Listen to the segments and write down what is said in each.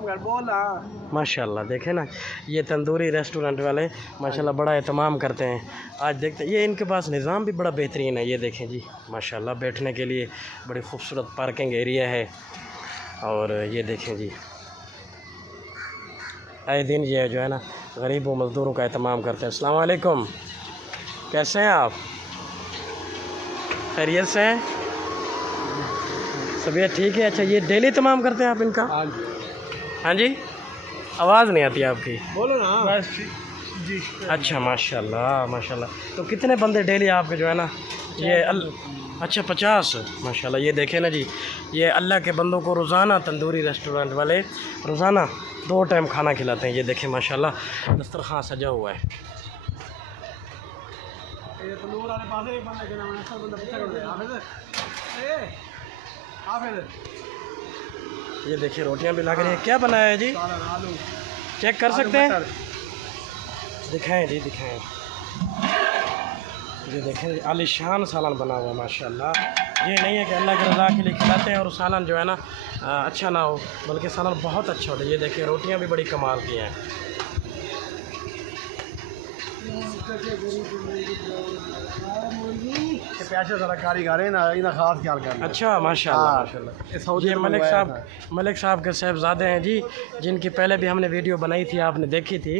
माशाल्लाह देखें ना, ये तंदूरी रेस्टोरेंट वाले माशाल्लाह बड़ा एहतमाम करते हैं। आज देखते हैं, ये इनके पास निज़ाम भी बड़ा बेहतरीन है। ये देखें जी माशाल्लाह, बैठने के लिए बड़ी खूबसूरत पार्किंग एरिया है। और ये देखें जी, आए दिन ये जो है ना गरीबों मज़दूरों का एहतमाम करते हैं। अस्सलाम वालेकुम, कैसे हैं आप? खैरियत से हैं? तबीयत ठीक है? अच्छा, ये डेली तमाम करते हैं आप इनका? हाँ जी, आवाज़ नहीं आती आपकी, बोलो ना। बस जी। अच्छा माशाल्लाह माशाल्लाह। तो कितने बंदे डेली आपके जो है ना ये अच्छा 50 माशाल्लाह। ये देखें ना जी, ये अल्लाह के बंदों को रोज़ाना तंदूरी रेस्टोरेंट वाले रोज़ाना 2 टाइम खाना खिलाते हैं। ये देखें माशाल्लाह, दस्तरखान सजा हुआ है। ये देखिए रोटियां भी लग रही हैं। क्या बनाया है जी? चेक कर सकते हैं? दिखाएं जी, दिखाएं। ये देखें आलीशान सालन बना हुआ माशाल्लाह। ये नहीं है कि अल्लाह की रज़ा के लिए खिलाते हैं और सालन जो है ना अच्छा ना हो, बल्कि सालन बहुत अच्छा होता है। ये देखिए रोटियां भी बड़ी कमाल की हैं। अच्छा माशाल्लाह माशाल्लाह। ये मलिक साहब के साहबजादे हैं जी, जिनकी पहले भी हमने वीडियो बनाई थी, आपने देखी थी।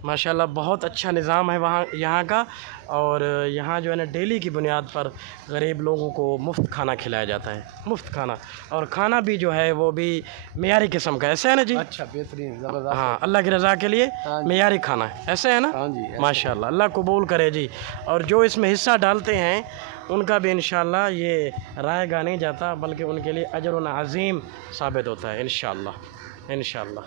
माशाल्लाह बहुत अच्छा निज़ाम है वहाँ यहाँ का। और यहाँ जो है ना डेली की बुनियाद पर गरीब लोगों को मुफ्त खाना खिलाया जाता है, मुफ्त खाना। और खाना भी जो है वो भी मेयारी किस्म का, ऐसे है ना जी? अच्छा बेहतरीन, ज़बरदस्त। हाँ, अल्लाह की रज़ा के लिए मेयारी खाना है, ऐसे है ना? हाँ जी, माशाल्लाह, अल्लाह कबूल करे जी। और जो इसमें हिस्सा डालते हैं उनका भी इंशाल्लाह ये रायगा नहीं जाता, बल्कि उनके लिए अजर अज़ीम साबित होता है इंशाल्लाह इंशाल्लाह।